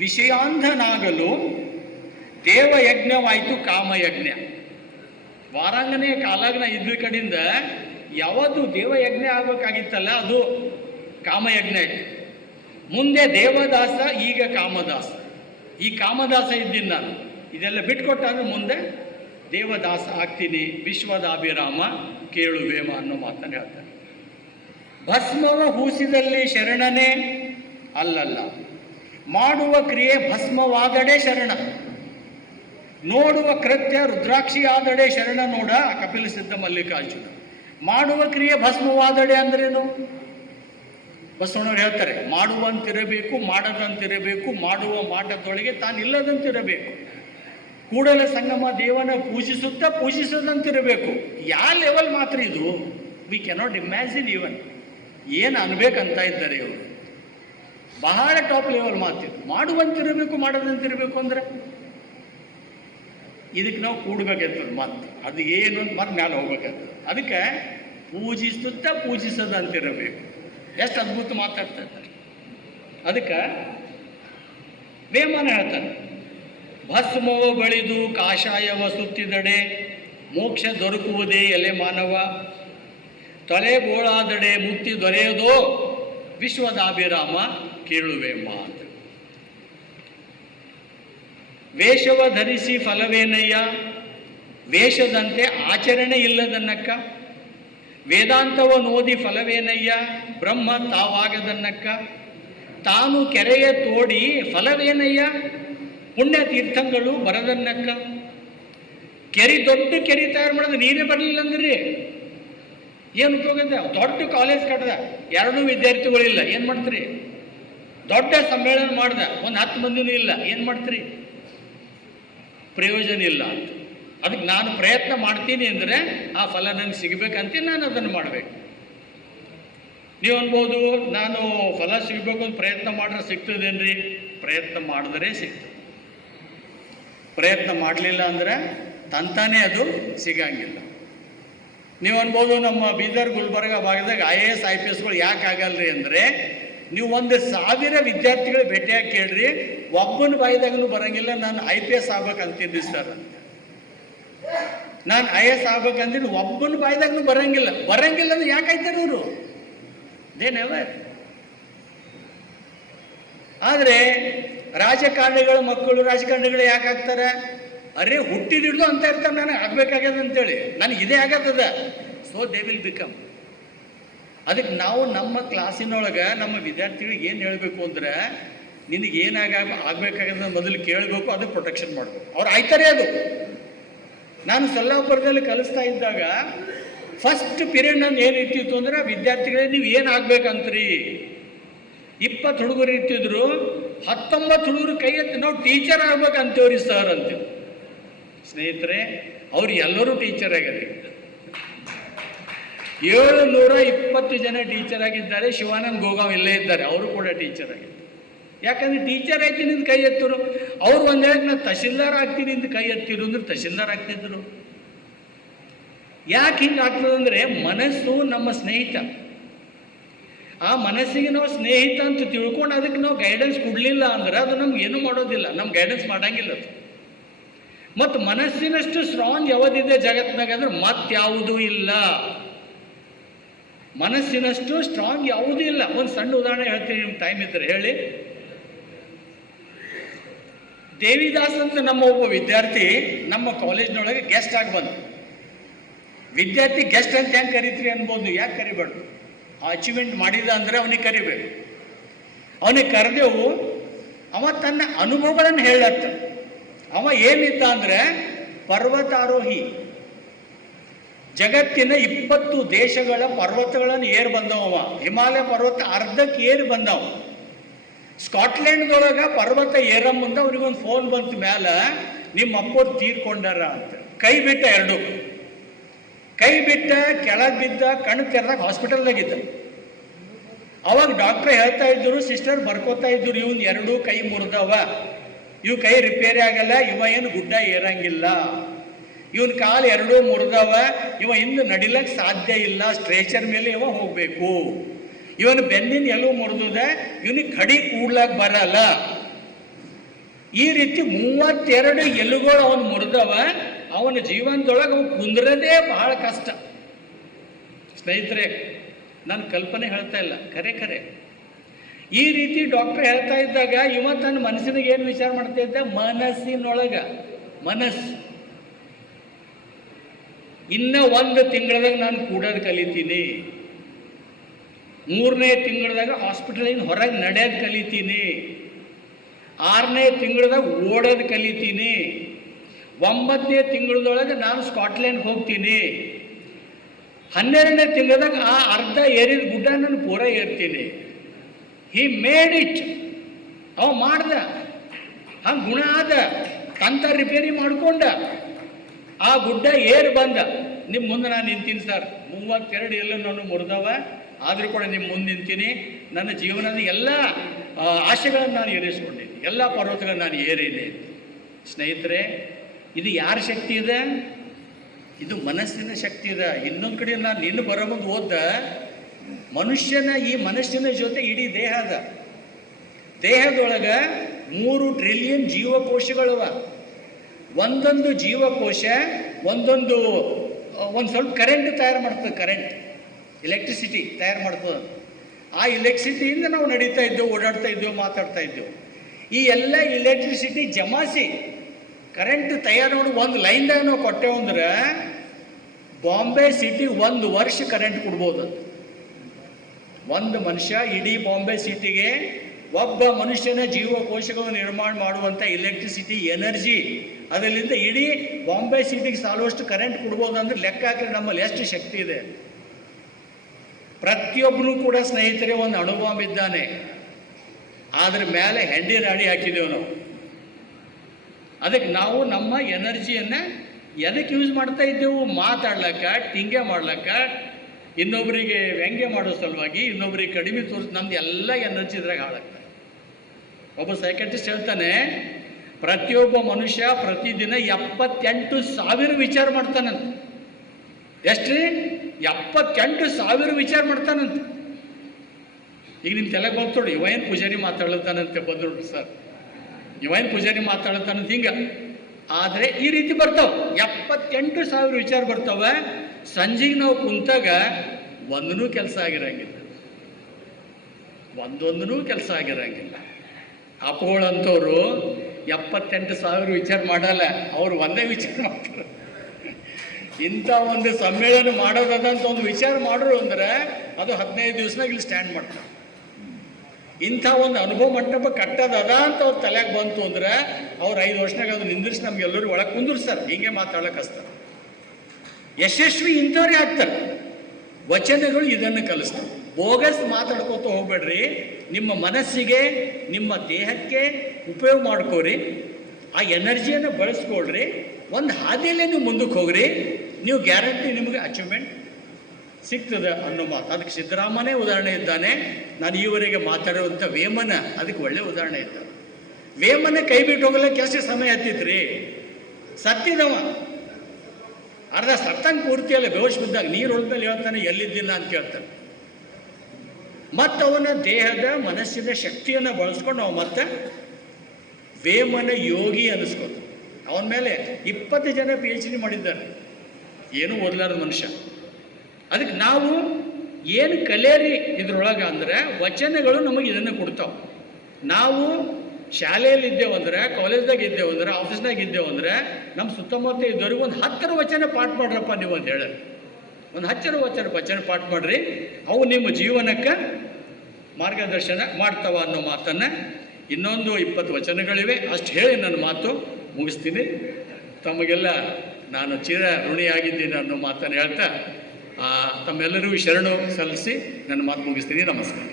ವಿಷಯಾಂಧನಾಗಲು ದೇವಯಜ್ಞವಾಯಿತು ಕಾಮಯಜ್ಞ. ವಾರಾಂಗನೆಯ ಕಾಲಾಗ್ನ ಇದ್ರ ಕಡೆಯಿಂದ ಯಾವುದು ದೇವಯಜ್ಞ ಆಗಬೇಕಾಗಿತ್ತಲ್ಲ ಅದು ಕಾಮಯಜ್ಞ ಆಯಿತು. ಮುಂದೆ ದೇವದಾಸ, ಈಗ ಕಾಮದಾಸ. ಈ ಕಾಮದಾಸ ಇದ್ದೀನಿ ನಾನು, ಇದೆಲ್ಲ ಬಿಟ್ಕೊಟ್ಟಾದ್ರೆ ಮುಂದೆ ದೇವದಾಸ ಆಗ್ತೀನಿ, ವಿಶ್ವದಾಭಿರಾಮ ಕೇಳುವೇಮ ಅನ್ನೋ ಮಾತನ್ನು ಹೇಳ್ತಾರೆ. ಭಸ್ಮವ ಹೂಸಿದಲ್ಲಿ ಶರಣನೇ ಅಲ್ಲಲ್ಲ, ಮಾಡುವ ಕ್ರಿಯೆ ಭಸ್ಮವಾದಡೆ ಶರಣ, ನೋಡುವ ಕೃತ್ಯ ರುದ್ರಾಕ್ಷಿ ಆದಡೆ ಶರಣ ನೋಡ ಕಪಿಲ ಸಿದ್ಧ ಮಲ್ಲಿಕಾರ್ಜುನ. ಮಾಡುವ ಕ್ರಿಯೆ ಭಸ್ಮವಾದಡೆ ಅಂದ್ರೇನು? ಬಸವಣ್ಣವ್ರು ಹೇಳ್ತಾರೆ, ಮಾಡುವಂತಿರಬೇಕು, ಮಾಡದಂತಿರಬೇಕು, ಮಾಡುವ ಮಾಟದೊಳಗೆ ತಾನಿಲ್ಲದಂತಿರಬೇಕು, ಕೂಡಲ ಸಂಗಮ ದೇವನ ಪೂಜಿಸುತ್ತಾ ಪೂಜಿಸದಂತಿರಬೇಕು. ಯಾವ ಲೆವೆಲ್ ಮಾತ್ರ ಇದು? ವಿ ಕೆನಾಟ್ ಇಮ್ಯಾಜಿನ್ ಇವನ್ ಏನು ಅನ್ಬೇಕಂತ ಇದ್ದಾರೆ ಇವರು. ಬಹಳ ಟಾಪ್ ಲೆವೆಲ್ ಮಾತಿದು. ಮಾಡುವಂತಿರಬೇಕು, ಮಾಡದಂತಿರಬೇಕು ಅಂದ್ರೆ ಇದಕ್ಕೆ ನಾವು ಕೂಡ್ಬೇಕಾಗ್ತದೆ. ಮತ್ತೆ ಅದು ಏನು ಅಂತ ಮತ್ತೆ ಮ್ಯಾಲೆ ಹೋಗ್ಬೇಕಾಗ್ತದೆ. ಅದಕ್ಕೆ ಪೂಜಿಸುತ್ತಾ ಪೂಜಿಸದಂತಿರಬೇಕು. ಎಷ್ಟು ಅದ್ಭುತ ಮಾತಾಡ್ತಾ ಇದ್ದಾರೆ. ಅದಕ್ಕೆ ವೇಮನ ಹೇಳ್ತಾನೆ, ಭಸ್ಮವ ಬಳಿದು ಕಾಷಾಯವ ಸುತ್ತಿದಡೆ ಮೋಕ್ಷ ದೊರಕುವುದೇ ಎಲೆ ಮಾನವ, ತಲೆ ಬೋಳಾದಡೆ ಮುಕ್ತಿ ದೊರೆಯದೋ ವಿಶ್ವದಾಭಿರಾಮ ಕೇಳುವೆಮ್ಮ ಅಂತ. ವೇಷವ ಧರಿಸಿ ಫಲವೇನಯ್ಯ, ವೇಷದಂತೆ ಆಚರಣೆ ಇಲ್ಲದನ್ನಕ್ಕ, ವೇದಾಂತವ ನೋದಿ ಫಲವೇನಯ್ಯ, ಬ್ರಹ್ಮ ತಾವಾಗದನ್ನಕ್ಕ, ತಾನು ಕೆರೆಯ ತೋಡಿ ಫಲವೇನಯ್ಯ, ಪುಣ್ಯ ತೀರ್ಥಗಳು ಬರದನ್ನಕ್ಕ. ಕೆರೆ ದೊಡ್ಡ ಕೆರೆ ತಯಾರು ಮಾಡೋದು ನೀರೇ ಬರಲಿಲ್ಲ ಅಂದ್ರಿ ಏನು ಉಪಯೋಗ? ದೊಡ್ಡ ಕಾಲೇಜ್ ಕಟ್ಟದ, 2 ವಿದ್ಯಾರ್ಥಿಗಳಿಲ್ಲ, ಏನು ಮಾಡ್ತೀರಿ? ದೊಡ್ಡ ಸಮ್ಮೇಳನ ಮಾಡ್ದ, ಒಂದು 10 ಮಂದಿನೂ ಇಲ್ಲ, ಏನು ಮಾಡ್ತೀರಿ? ಪ್ರಯೋಜನ ಇಲ್ಲ ಅಂತ. ಅದಕ್ಕೆ ನಾನು ಪ್ರಯತ್ನ ಮಾಡ್ತೀನಿ ಅಂದರೆ ಆ ಫಲ ನನಗೆ ಸಿಗಬೇಕಂತ ನಾನು ಅದನ್ನು ಮಾಡಬೇಕು. ನೀವು ಅನ್ಬೋದು, ನಾನು ಫಲ ಸಿಗಬೇಕು ಅಂತ ಪ್ರಯತ್ನ ಮಾಡಿದ್ರೆ ಸಿಗ್ತದೇನ್ರಿ? ಪ್ರಯತ್ನ ಮಾಡಿದ್ರೆ ಸಿಗ್ತದೆ. ಪ್ರಯತ್ನ ಮಾಡಲಿಲ್ಲ ಅಂದರೆ ತಂತಾನೇ ಅದು ಸಿಗಂಗಿಲ್ಲ. ನೀವು ಅನ್ಬೋದು, ನಮ್ಮ ಬೀದರ್ ಗುಲ್ಬರ್ಗ ಭಾಗದಾಗ IAS IPSಗಳು ಯಾಕೆ ಆಗಲ್ರಿ ಅಂದರೆ, ನೀವು 1,000 ವಿದ್ಯಾರ್ಥಿಗಳು ಭೇಟಿಯಾಗಿ ಕೇಳ್ರಿ, ಒಬ್ಬನ ಬಾಯಿದಾಗೂ ಬರೋಂಗಿಲ್ಲ ನಾನು IPS ಆಗ್ಬೇಕಂತೀನಿ ಸರ್ ಅಂತ. ನಾನು IAS ಆಗ್ಬೇಕಂತೀನಿ ಒಬ್ಬನ ಬಾಯಿದಾಗೂ ಬರೋಂಗಿಲ್ಲ ಅಂದ್ರೆ ಯಾಕಾಯ್ತಾರೆ ಇವರು? ದೇನೆವರ್. ಆದರೆ ರಾಜಕಾರಣಿಗಳ ಮಕ್ಕಳು ರಾಜಕಾರಣಿಗಳು ಯಾಕೆ ಆಗ್ತಾರೆ? ಅರೆ ಹುಟ್ಟಿದಿಡ್ದು ಅಂತ ಇರ್ತಾರೆ, ನನಗೆ ಆಗ್ಬೇಕಾಗ್ಯದ ಅಂತೇಳಿ, ನನಗೆ ಇದೇ ಆಗತ್ತದ, ಸೊ ದೇ ವಿಲ್ ಬಿಕಮ್. ಅದಕ್ಕೆ ನಾವು ನಮ್ಮ ಕ್ಲಾಸಿನೊಳಗೆ ನಮ್ಮ ವಿದ್ಯಾರ್ಥಿಗಳಿಗೆ ಏನು ಹೇಳಬೇಕು ಅಂದರೆ, ನಿನಗೆ ಆಗ್ಬೇಕಾಗ್ಯದ ಮೊದಲು ಕೇಳಬೇಕು, ಅದಕ್ಕೆ ಪ್ರೊಟೆಕ್ಷನ್ ಮಾಡಬೇಕು. ಅವ್ರು ಆಯ್ತಾರೆ. ಅದು ನಾನು ಸೊಲ್ಲಾಪುರದಲ್ಲಿ ಕಲಿಸ್ತಾ ಇದ್ದಾಗ ಫಸ್ಟ್ ಪೀರಿಯಡ್ ನಾನು ಏನು ಇರ್ತಿತ್ತು ಅಂದರೆ, ವಿದ್ಯಾರ್ಥಿಗಳೇ ನೀವು ಏನು ಆಗ್ಬೇಕಂತ್ರಿ? 20 ಹುಡುಗರು ಇರ್ತಿದ್ರು, 19 ಹುಡುಗರು ಕೈ ಎತ್ತಿ ನಾವು ಟೀಚರ್ ಆಗ್ಬೇಕಂತೇವ್ರಿ ಸರ್ ಅಂತೀವಿ. ಸ್ನೇಹಿತರೆ, ಅವ್ರು ಎಲ್ಲರೂ ಟೀಚರ್ ಆಗ್ಯಾರ. 720 ಜನ ಟೀಚರ್ ಆಗಿದ್ದಾರೆ. ಶಿವಾನಂದ್ ಗೋಗಾವ್ ಇಲ್ಲೇ ಇದ್ದಾರೆ, ಅವರು ಕೂಡ ಟೀಚರ್ ಆಗಿದ್ದಾರೆ. ಯಾಕಂದ್ರೆ ಟೀಚರ್ ಆಗ್ತೀನಿ ಅಂತ ಕೈ ಎತ್ತರು. ಅವ್ರು ಒಂದು ಹೇಳಕ್ಕೆ ನಾನು ತಹಶೀಲ್ದಾರ್ ಆಗ್ತೀನಿ ಅಂತ ಕೈ ಎತ್ತಿರು ಅಂದ್ರೆ ತಹಶೀಲ್ದಾರ್ ಆಗ್ತಿದ್ರು. ಯಾಕೆ ಹಿಂಗೆ ಆಗ್ತದಂದ್ರೆ, ಮನಸ್ಸು ನಮ್ಮ ಸ್ನೇಹಿತ. ಆ ಮನಸ್ಸಿಗೆ ನಾವು ಸ್ನೇಹಿತ ಅಂತ ತಿಳ್ಕೊಂಡು ಅದಕ್ಕೆ ನಾವು ಗೈಡೆನ್ಸ್ ಕೊಡಲಿಲ್ಲ ಅಂದ್ರೆ ಅದು ನಮ್ಗೆ ಏನೂ ಮಾಡೋದಿಲ್ಲ, ನಮ್ಗೆ ಗೈಡೆನ್ಸ್ ಮಾಡಂಗಿಲ್ಲ ಅದು. ಮತ್ತು ಮನಸ್ಸಿನಷ್ಟು ಸ್ಟ್ರಾಂಗ್ ಯಾವ್ದಿದೆ ಜಗತ್ತಿನಾಗ ಅಂದ್ರೆ ಮತ್ತಾವುದೂ ಇಲ್ಲ. ಮನಸ್ಸಿನಷ್ಟು ಸ್ಟ್ರಾಂಗ್ ಯಾವುದೂ ಇಲ್ಲ. ಒಂದು ಸಣ್ಣ ಉದಾಹರಣೆ ಹೇಳ್ತೀನಿ, ನಿಮ್ಮ ಟೈಮ್ ಇದ್ದರೆ ಹೇಳಿ. ದೇವಿದಾಸ್ ಅಂತ ನಮ್ಮ ಒಬ್ಬ ವಿದ್ಯಾರ್ಥಿ ನಮ್ಮ ಕಾಲೇಜ್ನೊಳಗೆ ಗೆಸ್ಟ್ ಆಗಿ ಬಂದು, ವಿದ್ಯಾರ್ಥಿ ಗೆಸ್ಟ್ ಅಂತ ಹೆಂಗೆ ಕರೀತೀರಿ ಅನ್ಬೋದು, ಯಾಕೆ ಕರಿಬಾರ್ದು? ಅಚೀವ್ಮೆಂಟ್ ಮಾಡಿದ ಅಂದರೆ ಅವನಿಗೆ ಕರಿಬೇಕು. ಅವನಿಗೆ ಕರೆದೆವು, ಅವ ತನ್ನ ಅನುಭವಗಳನ್ನು ಹೇಳತ್ತ. ಅವ ಏನಿದ್ದ ಅಂದರೆ ಪರ್ವತಾರೋಹಿ. ಜಗತ್ತಿನ 20 ದೇಶಗಳ ಪರ್ವತಗಳನ್ನು ಏರಿ ಬಂದವ. ಹಿಮಾಲಯ ಪರ್ವತ ಅರ್ಧಕ್ಕೆ ಏರಿ ಬಂದವ. ಸ್ಕಾಟ್ಲೆಂಡ್ದೊಳಗೆ ಪರ್ವತ ಏರ ಮುಂದೆ ಅವ್ರಿಗೊಂದು ಫೋನ್ ಬಂತು, ಮೇಲೆ ನಿಮ್ಮ ಅಪ್ಪವ್ರು ತೀರ್ಕೊಂಡಾರ ಅಂತ. ಕೈ ಬಿಟ್ಟ, 2 ಕೈ ಬಿಟ್ಟ, ಕೆಳಗೆ ಬಿದ್ದ, ಕಣ್ಣು ತೆರೆದಾಗ ಹಾಸ್ಪಿಟಲ್ದಾಗಿದ್ದ. ಅವಾಗ ಡಾಕ್ಟ್ರ್ ಹೇಳ್ತಾ ಇದ್ರು, ಸಿಸ್ಟರ್ ಬರ್ಕೋತಾ ಇದ್ರು, ಇವನ್ 2 ಕೈ ಮುರಿದವ, ಇವು ಕೈ ರಿಪೇರಿ ಆಗಲ್ಲ, ಇವ ಏನು ಗುಡ್ಡ ಏರಂಗಿಲ್ಲ, ಇವನ್ ಕಾಲು 2 ಮುರಿದವ, ಇವ ಇಂದು ನಡಿಲಕ್ಕೆ ಸಾಧ್ಯ ಇಲ್ಲ, ಸ್ಟ್ರೇಚರ್ ಮೇಲೆ ಇವ ಹೋಗ್ಬೇಕು, ಇವನು ಬೆನ್ನಿನ ಎಲ್ಲೂ ಮುರಿದ, ಇವನಿಗೆ ಕಡಿ ಕೂಡ್ಲಾಕ್ ಬರಲ್ಲ. ಈ ರೀತಿ 32 ಎಲುಗಳು ಅವನು ಮುರಿದವ. ಅವನ ಜೀವನದೊಳಗೆ ಅವು ಕುಂದ್ರದೇ ಬಹಳ ಕಷ್ಟ. ಸ್ನೇಹಿತರೆ, ನಾನು ಕಲ್ಪನೆ ಹೇಳ್ತಾ ಇಲ್ಲ, ಖರೆ ಈ ರೀತಿ ಡಾಕ್ಟರ್ ಹೇಳ್ತಾ ಇದ್ದಾಗ ಇವ ತನ್ನ ಮನಸ್ಸಿನಾಗ ಏನು ವಿಚಾರ ಮಾಡ್ತಾ ಇದ್ದ? ಮನಸ್ಸಿನೊಳಗೆ ಮನಸ್ಸು, ಇನ್ನ 1 ತಿಂಗಳದಾಗ ನಾನು ಕೂಡೋದು ಕಲಿತೀನಿ, 3ನೇ ತಿಂಗಳದಾಗ ಹಾಸ್ಪಿಟಲಿಂದ ಹೊರಗೆ ನಡೆಯೋದು ಕಲಿತೀನಿ, 6ನೇ ತಿಂಗಳದಾಗ ಓಡೋದು ಕಲಿತೀನಿ, 9ನೇ ತಿಂಗಳದೊಳಗೆ ನಾನು ಸ್ಕಾಟ್ಲ್ಯಾಂಡ್ಗೆ ಹೋಗ್ತೀನಿ, 12ನೇ ತಿಂಗಳದಾಗ ಆ ಅರ್ಧ ಏರಿದ ಗುಡ್ಡ ನಾನು ಪೂರ ಏರ್ತೀನಿ. He made it. ಅವ ಮಾಡ್ದ, ಹಂಗೆ ಗುಣ ಆದ, ತಂತ ರಿಪೇರಿ ಮಾಡ್ಕೊಂಡ, ಆ ಗುಡ್ಡ ಏರ್ ಬಂದ. ನಿಮ್ಮ ಮುಂದೆ ನಾನು ನಿಂತೀನಿ ಸರ್, 32 ಎಲ್ಲ ನಾನು ಮುರಿದವ, ಆದರೂ ಕೂಡ ನಿಮ್ಮ ಮುಂದೆ ನಿಂತೀನಿ. ನನ್ನ ಜೀವನದ ಎಲ್ಲ ಆಶೆಗಳನ್ನು ನಾನು ಏರಿಸ್ಕೊಂಡಿದ್ದೀನಿ, ಎಲ್ಲ ಪರ್ವತಗಳನ್ನು ನಾನು ಏರಿದೆ. ಸ್ನೇಹಿತರೆ, ಇದು ಯಾರ ಶಕ್ತಿ ಇದೆ? ಇದು ಮನಸ್ಸಿನ ಶಕ್ತಿ ಇದೆ. ಇನ್ನೊಂದು ಕಡೆ ನಾನು ನಿನ್ನ ಬರೋ ಮುಂದೆ ಓದ್ದ, ಮನುಷ್ಯನ ಈ ಮನಸ್ಸಿನ ಜೊತೆ ಇಡೀ ದೇಹದೊಳಗೆ 3 ಟ್ರಿಲಿಯನ್ ಜೀವಕೋಶಗಳವ. ಒಂದೊಂದು ಜೀವಕೋಶ ಒಂದು ಸ್ವಲ್ಪ ಕರೆಂಟ್ ತಯಾರು ಮಾಡ್ತದೆ, ಕರೆಂಟ್ ಎಲೆಕ್ಟ್ರಿಸಿಟಿ ತಯಾರು ಮಾಡ್ತದೆ. ಆ ಎಲೆಕ್ಟ್ರಿಸಿಟಿಯಿಂದ ನಾವು ನಡೀತಾ ಇದ್ದೆವು, ಓಡಾಡ್ತಾ ಇದ್ದೆವು, ಮಾತಾಡ್ತಾ ಇದ್ದೆವು. ಈ ಎಲ್ಲ ಎಲೆಕ್ಟ್ರಿಸಿಟಿ ಜಮಾಸಿ ಕರೆಂಟ್ ತಯಾರು ಮಾಡಿ ಒಂದು ಲೈನ್ದಾಗ ನಾವು ಕೊಟ್ಟೆವು ಅಂದ್ರೆ ಬಾಂಬೆ ಸಿಟಿ 1 ವರ್ಷ ಕರೆಂಟ್ ಕೊಡ್ಬೋದು. ಒಂದು ಮನುಷ್ಯ ಇಡೀ ಬಾಂಬೆ ಸಿಟಿಗೆ ಒಬ್ಬ ಮನುಷ್ಯನ ಜೀವಕೋಶಗಳು ನಿರ್ಮಾಣ ಮಾಡುವಂಥ ಎಲೆಕ್ಟ್ರಿಸಿಟಿ ಎನರ್ಜಿ, ಅದರಿಂದ ಇಡೀ ಬಾಂಬೆ ಸಿಟಿಗೆ ಸಾಲುವಷ್ಟು ಕರೆಂಟ್ ಕೊಡ್ಬೋದು. ಅಂದ್ರೆ ಲೆಕ್ಕ ಹಾಕಿದ್ರೆ ನಮ್ಮಲ್ಲಿ ಎಷ್ಟು ಶಕ್ತಿ ಇದೆ. ಪ್ರತಿಯೊಬ್ಬರೂ ಕೂಡ ಸ್ನೇಹಿತರೆ ಒಂದು ಅಣುಬಾಂಬ್ ಇದ್ದಾನೆ. ಅದ್ರ ಮೇಲೆ ಹೆಂಡಿನ ಅಡಿ ಹಾಕಿದ್ದೇವೆ ನಾವು. ಅದಕ್ಕೆ ನಾವು ನಮ್ಮ ಎನರ್ಜಿಯನ್ನು ಎದಕ್ಕೆ ಯೂಸ್ ಮಾಡ್ತಾ ಇದ್ದೆವು? ಮಾತಾಡ್ಲಕ್ಕ, ಟಿಂಗೆ ಮಾಡ್ಲಕ್ಕ, ಇನ್ನೊಬ್ಬರಿಗೆ ವ್ಯಂಗ್ಯ ಮಾಡೋ ಸಲುವಾಗಿ, ಇನ್ನೊಬ್ಬರಿಗೆ ಕಡಿಮೆ ತೋರಿಸಿ ನಮ್ದು ಎಲ್ಲ ಎನರ್ಜಿ ಇದ್ರಾಗ ಹಾಳಾಗ್ತದೆ. ಒಬ್ಬ ಸೈಕಾಟ್ರಿಸ್ಟ್ ಹೇಳ್ತಾನೆ, ಪ್ರತಿಯೊಬ್ಬ ಮನುಷ್ಯ ಪ್ರತಿದಿನ 78,000 ವಿಚಾರ ಮಾಡ್ತಾನಂತ. ಎಷ್ಟ್ರಿ? 78,000 ವಿಚಾರ ಮಾಡ್ತಾನಂತ. ಈಗ ನಿಮ್ಮ ತಲೆಗೆ ಬಂತೋಡಿ, ಇವನ್ ಪೂಜಾರಿ ಮಾತಾಡ್ತಾನಂತೆ ಬಂದ್ರು ಸರ್, ಇವನ್ ಪೂಜಾರಿ ಮಾತಾಡ್ತಾನಂತ ಹಿಂಗೆ. ಆದರೆ ಈ ರೀತಿ ಬರ್ತಾವೆ, 78,000 ವಿಚಾರ ಬರ್ತಾವೆ. ಸಂಜೆಗೆ ನಾವು ಕುಂತಾಗ ಒಂದೂ ಕೆಲಸ ಆಗಿರಂಗಿಲ್ಲ, ಒಂದೊಂದೂ ಕೆಲಸ ಆಗಿರಂಗಿಲ್ಲ. ಅಪೋಳಂಥವ್ರು 78,000 ವಿಚಾರ ಮಾಡಲ್ಲ, ಅವ್ರು ಒಂದೇ ವಿಚಾರ ಮಾಡ್ತಾರೆ. ಇಂಥ ಒಂದು ಸಮ್ಮೇಳನ ಮಾಡೋದಂತ ಒಂದು ವಿಚಾರ ಮಾಡೋರು ಅಂದ್ರೆ ಅದು 15 ದಿವಸನಾಗ ಇಲ್ಲಿ ಸ್ಟ್ಯಾಂಡ್ ಮಾಡ್ತಾರೆ. ಇಂಥ ಒಂದು ಅನುಭವ ಮಂಟಪ ಕಟ್ಟೋದದ ಅಂತ ಅವ್ರ ತಲೆಗೆ ಬಂತು ಅಂದ್ರೆ ಅವ್ರು 5 ವರ್ಷನಾಗ ಅದು ನಿಂದಿರಿಸಿ ನಮ್ಗೆಲ್ಲರೂ ಒಳಗೆ ಕುಂದಿರ್ಸ್ತಾರೆ, ಹಿಂಗೆ ಮಾತಾಡಕ್ಕೆ ಹಚ್ತಾರೆ. ಯಶಸ್ವಿ ಇಂಥವ್ರೇ ಆಗ್ತಾರೆ. ವಚನಗಳು ಇದನ್ನು ಕಲಿಸ್ತವೆ. ಬೋಗಸ್ ಮಾತಾಡ್ಕೋತ ಹೋಗ್ಬೇಡ್ರಿ. ನಿಮ್ಮ ಮನಸ್ಸಿಗೆ, ನಿಮ್ಮ ದೇಹಕ್ಕೆ ಉಪಯೋಗ ಮಾಡ್ಕೋರಿ, ಆ ಎನರ್ಜಿಯನ್ನು ಬಳಸ್ಕೊಳ್ರಿ. ಒಂದು ಹಾದಿಯಲ್ಲೇ ನೀವು ಮುಂದಕ್ಕೆ ಹೋಗ್ರಿ, ನೀವು ಗ್ಯಾರಂಟಿ ನಿಮಗೆ ಅಚೀವ್ಮೆಂಟ್ ಸಿಗ್ತದೆ ಅನ್ನೋ ಮಾತು. ಅದಕ್ಕೆ ಸಿದ್ದರಾಮನೇ ಉದಾಹರಣೆ ಇದ್ದಾನೆ. ನಾನು ಈವರೆಗೆ ಮಾತಾಡುವಂಥ ವೇಮನ ಅದಕ್ಕೆ ಒಳ್ಳೆ ಉದಾಹರಣೆ ಇದ್ದಾನೆ. ವೇಮನ ಕೈ ಬಿಟ್ಟು ಹೋಗಲಿಕ್ಕೆ ಎಷ್ಟು ಸಮಯ ಹತ್ತಿದ್ರಿ? ಸತ್ತಿದವ ಅರ್ಧ ಸತ್ತಂಗೆ ಪೂರ್ತಿಯಲ್ಲ, ಬೇವಶ್ ಬಿದ್ದಾಗ ನೀರು ಹೊಳ್ಮೇಲೆ ಹೇಳ್ತಾನೆ ಎಲ್ಲಿದ್ದಿಲ್ಲ ಅಂತ ಕೇಳ್ತಾನೆ. ಮತ್ತು ಅವನ ದೇಹದ ಮನಸ್ಸಿನ ಶಕ್ತಿಯನ್ನು ಬಳಸ್ಕೊಂಡು ನಾವು ಮತ್ತೆ ವೇಮನ ಯೋಗಿ ಅನ್ನಿಸ್ಕೋದು. ಅವನ ಮೇಲೆ 20 ಜನ PhD ಮಾಡಿದ್ದಾರೆ, ಏನೂ ಓದಲಾರದ ಮನುಷ್ಯ. ಅದಕ್ಕೆ ನಾವು ಏನು ಕಲಿಯರಿ ಇದ್ರೊಳಗೆ ಅಂದರೆ ವಚನಗಳು ನಮಗೆ ಇದನ್ನು ಕೊಡ್ತಾವೆ. ನಾವು ಶಾಲೆಯಲ್ಲಿ ಇದ್ದೇವೆ ಅಂದ್ರೆ, ಕಾಲೇಜ್ದಾಗ ಇದ್ದೇವೆ ಅಂದ್ರೆ, ಆಫೀಸ್ನಾಗ ಇದ್ದೇವೆ ಅಂದ್ರೆ, ನಮ್ಮ ಸುತ್ತಮುತ್ತ ಇದ್ದವ್ರಿಗೆ ಒಂದು 10 ವಚನ ಪಾಠ ಮಾಡ್ರಪ್ಪ ನೀವು ಅಂತ ಹೇಳಿ, ಒಂದು 10 ವಚನ ಪಾಠ ಮಾಡಿರಿ, ಅವು ನಿಮ್ಮ ಜೀವನಕ್ಕೆ ಮಾರ್ಗದರ್ಶನ ಮಾಡ್ತಾವ ಅನ್ನೋ ಮಾತನ್ನು. ಇನ್ನೊಂದು 20 ವಚನಗಳಿವೆ, ಅಷ್ಟು ಹೇಳಿ ನನ್ನ ಮಾತು ಮುಗಿಸ್ತೀನಿ. ತಮಗೆಲ್ಲ ನಾನು ಚಿರ ಋಣಿಯಾಗಿದ್ದೀನಿ ಅನ್ನೋ ಮಾತನ್ನು ಹೇಳ್ತಾ ತಮ್ಮೆಲ್ಲರಿಗೂ ಶರಣು ಸಲ್ಲಿಸಿ ನನ್ನ ಮಾತು ಮುಗಿಸ್ತೀನಿ. ನಮಸ್ಕಾರ.